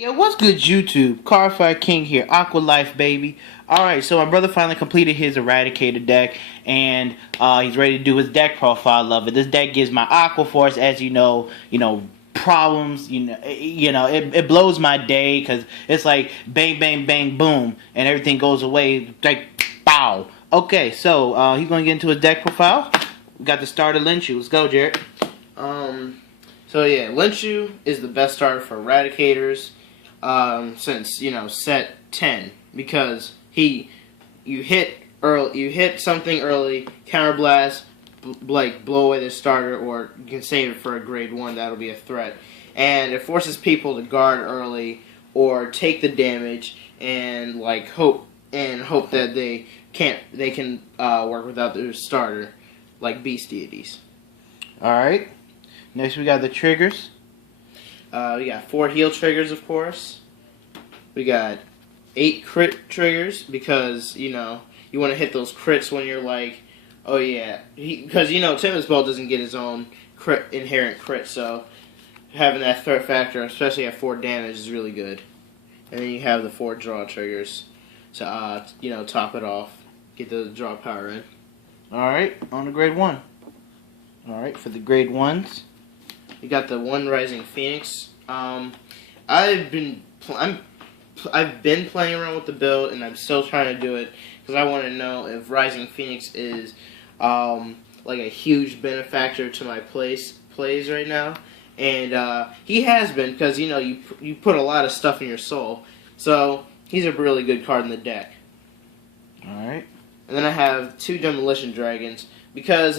Yo, what's good, YouTube? Carfire King here, Aqua Life, baby. Alright, so my brother finally completed his Eradicator deck, and he's ready to do his deck profile of it. This deck gives my Aqua Force, as you know, problems, it blows my day, because it's like bang, bang, bang, boom, and everything goes away, like, bow. Okay, so, he's going to get into his deck profile. We got the starter Lenshu. Let's go, Jared. So yeah, Lenshu is the best starter for Eradicators. Since set 10, because you hit something early, counterblast, blow away the starter, or you can save it for a grade 1. That'll be a threat, and it forces people to guard early or take the damage and hope that they can work without their starter, like beast deities. All right. Next, we got the triggers. We got 4 heal triggers, of course. We got 8 crit triggers, because, you want to hit those crits when you're like, oh yeah. Because, Tempest Bolt doesn't get his own inherent crit, so having that threat factor, especially at 4 damage, is really good. And then you have the 4 draw triggers to, top it off. Get the draw power in. Alright, on to grade 1. Alright, for the grade 1s. You got the 1 Rising Phoenix. I've been playing around with the build, and I'm still trying to do it because I want to know if Rising Phoenix is like a huge benefactor to my plays right now. And he has been, because you put a lot of stuff in your soul, so he's a really good card in the deck. All right. And then I have 2 Demolition Dragons, because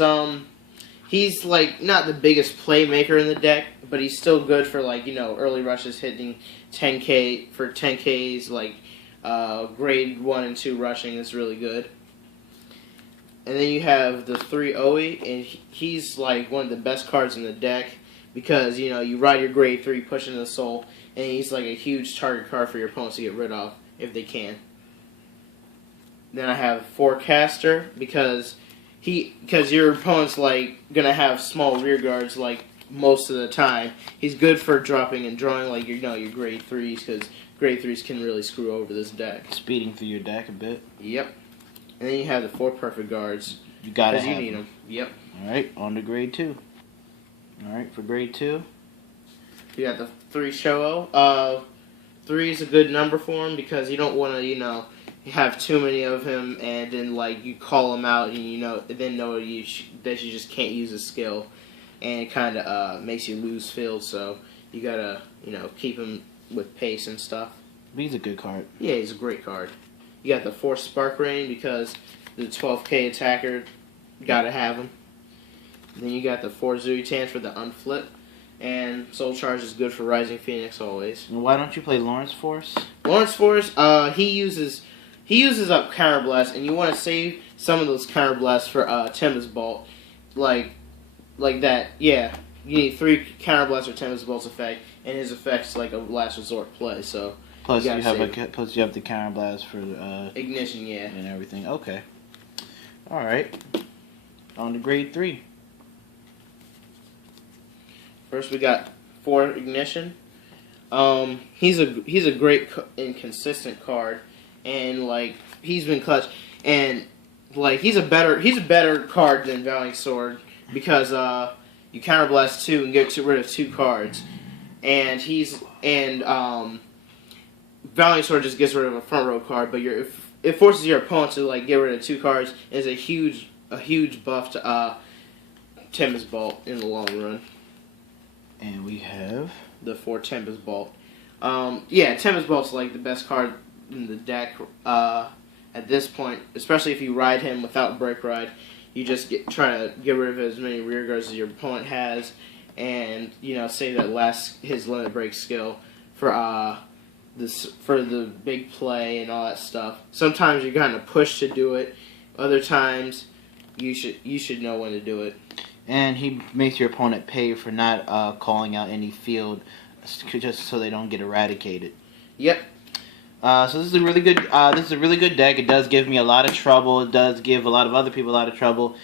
he's not the biggest playmaker in the deck, but he's still good for early rushes, hitting 10k for 10ks, grade 1 and 2 rushing is really good. And then you have the 3 Oe, and he's one of the best cards in the deck, because you ride your grade 3, push into the soul, and he's a huge target card for your opponents to get rid of if they can. Then I have 4 Caster, because your opponent's gonna have small rear guards most of the time. He's good for dropping and drawing your grade 3s, because grade 3s can really screw over this deck. Speeding through your deck a bit. Yep. And then you have the 4 Perfect Guards. You gotta have you need them. Yep. Alright, on to grade 2. Alright, for grade 2. You got the 3 Show-O. 3 is a good number for him, because you don't want to, you have too many of him, and then you call him out, and then know that you just can't use his skill, and it kind of makes you lose field. So you gotta keep him with pace and stuff. But he's a good card. Yeah, he's a great card. You got the 4 Spark Rain, because the 12k attacker, gotta have him. And then you got the 4 Zuitan for the unflip, and Soul Charge is good for Rising Phoenix always. And why don't you play Lawrence Force? Lawrence Force, he uses up Counterblast, and you want to save some of those Counterblasts for Tempest Bolt, like that. Yeah, you need 3 Counterblasts or Tempest Bolt's effect, and his effect's like a last resort play. So plus you have the Counterblast for Ignition, yeah, and everything. Okay, all right. On to grade 3. First we got 4 Ignition. He's a great and consistent card. And he's been clutch, and he's a better card than Valiant Sword, because you counterblast 2 and get rid of 2 cards, and Valiant Sword just gets rid of a front row card, but it forces your opponent to get rid of 2 cards. Is a huge buff to Tempest Bolt in the long run. And we have the 4 Tempest Bolt. Yeah, Tempest Bolt's the best card in the deck at this point, especially if you ride him without Break Ride. You just try to get rid of as many rear guards as your opponent has, and save his limit break skill for the big play and all that stuff. Sometimes you're kind of pushed to do it. Other times you should know when to do it. And he makes your opponent pay for not calling out any field, just so they don't get eradicated. Yep. So this is a really good. Deck. It does give me a lot of trouble. It does give a lot of other people a lot of trouble.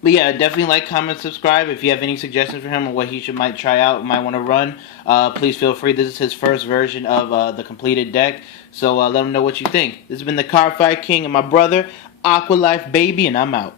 But yeah, definitely like, comment, subscribe. If you have any suggestions for him or what he might try out, might want to run, please feel free. This is his first version of the completed deck, so let him know what you think. This has been the Cardfight King and my brother, Aqua Life Baby, and I'm out.